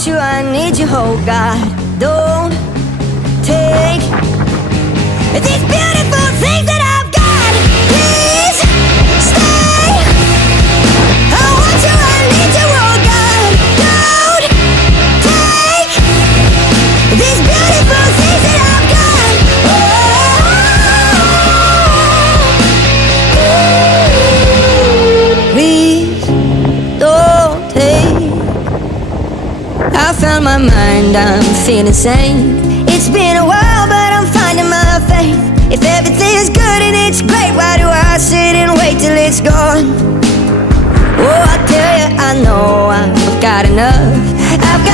want you, I need you, oh God. Don't take these beautiful things that I've got. Please stay. I want you, I need you, oh God. Don't take these beautiful things that I've got. Please don't take. I found my mind, I'm feeling sane. It's been a while, but I'm finding my faith. If everything is good and it's great, why do I sit and wait till it's gone? Oh, I tell you, I know I've got enough. I've